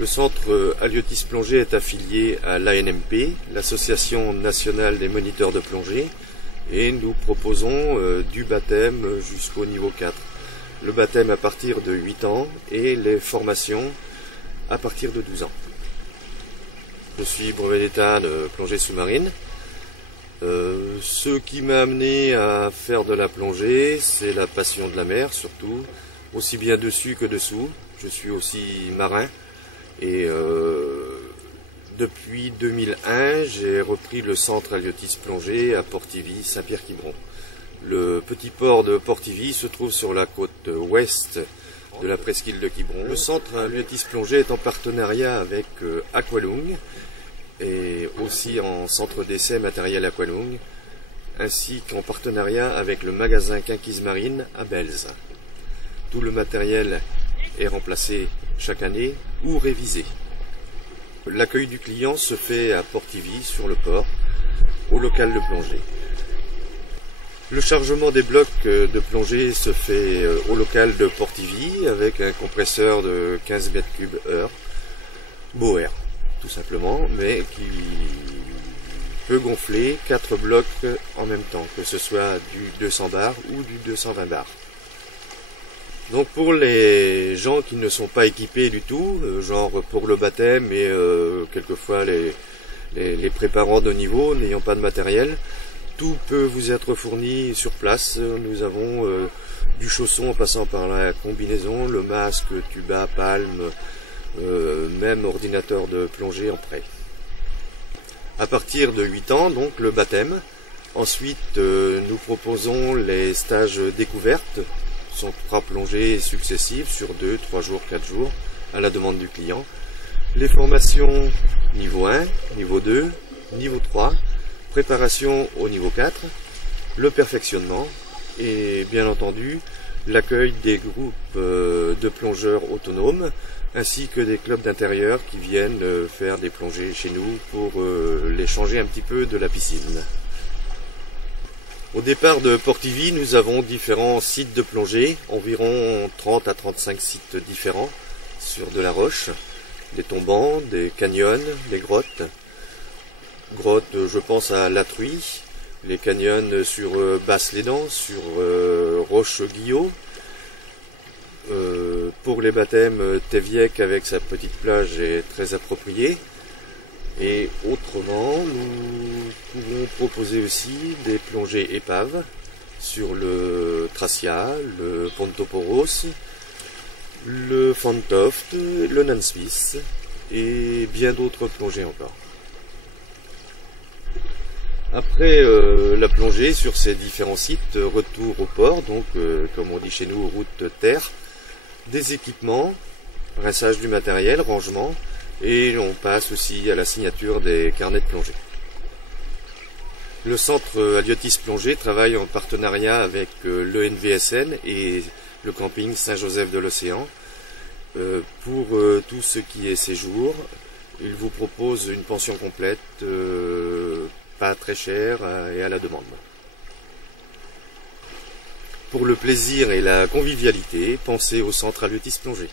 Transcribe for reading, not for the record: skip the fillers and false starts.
Le centre Haliotis Plongée est affilié à l'ANMP, l'Association nationale des moniteurs de plongée, et nous proposons du baptême jusqu'au niveau 4. Le baptême à partir de 8 ans et les formations à partir de 12 ans. Je suis brevet d'état de plongée sous-marine. Ce qui m'a amené à faire de la plongée, c'est la passion de la mer surtout, aussi bien dessus que dessous. Je suis aussi marin. Et depuis 2001, j'ai repris le centre Haliotis Plongée à Portivy, Saint-Pierre-Quiberon. Le petit port de Portivy se trouve sur la côte ouest de la presqu'île de Quiberon. Le centre Haliotis Plongée est en partenariat avec Aqualung et aussi en centre d'essai matériel Aqualung, ainsi qu'en partenariat avec le magasin Quinquise Marine à Belz. Tout le matériel est remplacé chaque année ou révisé. L'accueil du client se fait à Portivy, sur le port, au local de plongée. Le chargement des blocs de plongée se fait au local de Portivy avec un compresseur de 15 mètres cubes heure, Boer tout simplement, mais qui peut gonfler 4 blocs en même temps, que ce soit du 200 bars ou du 220 bars. Donc pour les gens qui ne sont pas équipés du tout, genre pour le baptême et quelquefois les préparants de niveau n'ayant pas de matériel, tout peut vous être fourni sur place. Nous avons du chausson en passant par la combinaison, le masque, tuba, palme, même ordinateur de plongée en prêt. À partir de 8 ans, donc le baptême. Ensuite, nous proposons les stages découvertes. Sont 3 plongées successives sur 2, 3 jours, 4 jours, à la demande du client. Les formations niveau 1, niveau 2, niveau 3, préparation au niveau 4, le perfectionnement et bien entendu l'accueil des groupes de plongeurs autonomes ainsi que des clubs d'intérieur qui viennent faire des plongées chez nous pour les changer un petit peu de la piscine. Au départ de Portivy, nous avons différents sites de plongée, environ 30 à 35 sites différents sur de la roche, des tombants, des canyons, des grottes. Grottes, je pense à La Truie, les canyons sur Basse-les-Dents, sur Roche-Guillot. Pour les baptêmes, Téviec avec sa petite plage est très appropriée. Et autrement, nous pouvons proposer aussi des plongées épaves sur le Tracia, le Pontoporos, le Fantoft, le Nansmith et bien d'autres plongées encore. Après la plongée sur ces différents sites, retour au port, donc comme on dit chez nous, route terre, des équipements, rinçage du matériel, rangement, et on passe aussi à la signature des carnets de plongée. Le centre Haliotis Plongée travaille en partenariat avec l'ENVSN et le camping Saint-Joseph de l'Océan. Pour tout ce qui est séjour, il vous propose une pension complète, pas très chère et à la demande. Pour le plaisir et la convivialité, pensez au centre Haliotis Plongée.